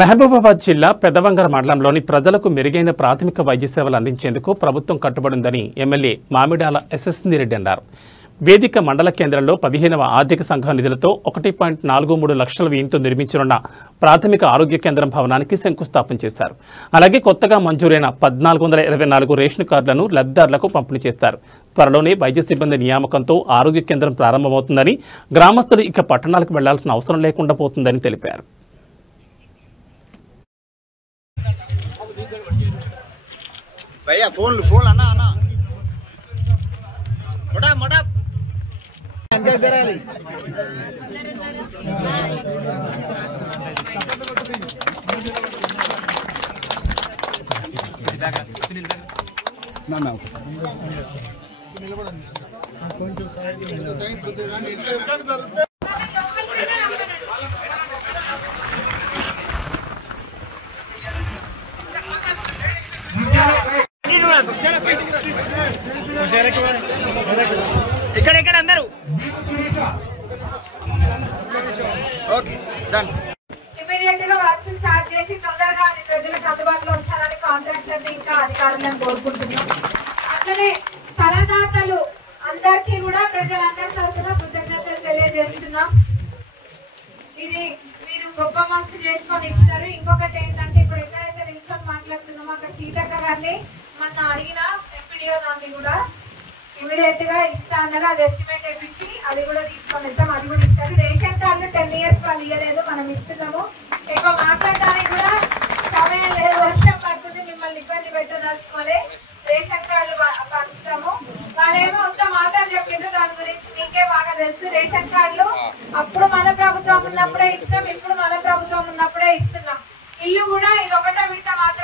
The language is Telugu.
మహబూబాబాద్ జిల్లా పెదవంగర మండలంలోని ప్రజలకు మెరుగైన ప్రాథమిక వైద్య సేవలు అందించేందుకు ప్రభుత్వం కట్టుబడిందని ఎమ్మెల్యే మామిడాల ఎస్ఎస్ని రెడ్డి అన్నారు. వేదిక మండల కేంద్రంలో 15వ ఆర్థిక సంఘం నిధులతో 1.43 లక్షల వ్యయంతో నిర్మించనున్న ప్రాథమిక ఆరోగ్య కేంద్రం భవనానికి శంకుస్థాపన చేశారు. అలాగే కొత్తగా మంజూరైన 1424 రేషన్ కార్డులను లబ్ధిదారులకు పంపిణీ చేస్తారు. త్వరలోనే వైద్య సిబ్బంది నియామకంతో ఆరోగ్య కేంద్రం ప్రారంభమవుతుందని, గ్రామస్తులు ఇక పట్టణాలకు వెళ్లాల్సిన అవసరం లేకుండా పోతుందని తెలిపారు. भैया फोन आना आना मोटा मोटा अंदर जरा ली ना ना కొంచెం సైడ్ కొద్దిగా ఇక్కడ అందరూ ఓకే డన్. ఇమిడియట్ గా వర్క్ స్టార్ట్ చేసి తొందరగా ప్రజలకు అందుబాటులో ఉంచాలని కాంట్రాక్టర్ ఇంకా అధికారులను కోరుకుంటున్నాం. అట్లనే స్థలదాతలు అందరికీ కూడా ప్రజలందరి తరఫున కృతజ్ఞతలు తెలియజేస్తున్నాం. ఇది మీరు గొప్ప మనసు చేసుకొని ఇచ్చినారు. ఇంకొకటి ఏంటంటే ఇప్పుడు ఎక్కడైతే నిల్చొని మాట్లాడుతున్నామో అక్కడ సీతక్క గారిని మొన్న అడిగిన ఎంపీడీఓ గారిని కూడా ఇమీడియట్ గా ఇస్తా అన్నారు. అది ఎస్టిమేట్ ఇప్పించి అది కూడా తీసుకొని వెళ్తాం. అది కూడా ఇస్తారు. రేషన్ కార్డులు 10 years వాళ్ళు ఇవ్వలేదు, మనం ఇస్తున్నాము. ఎక్కువ మాట్లాడడానికి కూడా సమయం లేదు, వర్షం పడుతుంది, మిమ్మల్ని ఇబ్బంది పెట్టదలుచుకోలే. రేషన్ కార్డులు పంచుతాము. వాళ్ళేమో అంత మాటలు చెప్పిండ్రు, దాని గురించి మీకే బాగా తెలుసు. రేషన్ కార్డులు అప్పుడు మన ప్రభుత్వం ఉన్నప్పుడే ఇచ్చినాం, ఇప్పుడు మన ప్రభుత్వం ఉన్నప్పుడే ఇస్తున్నాం. ఇల్లు కూడా ఇది ఒకటో విడత మాత్రం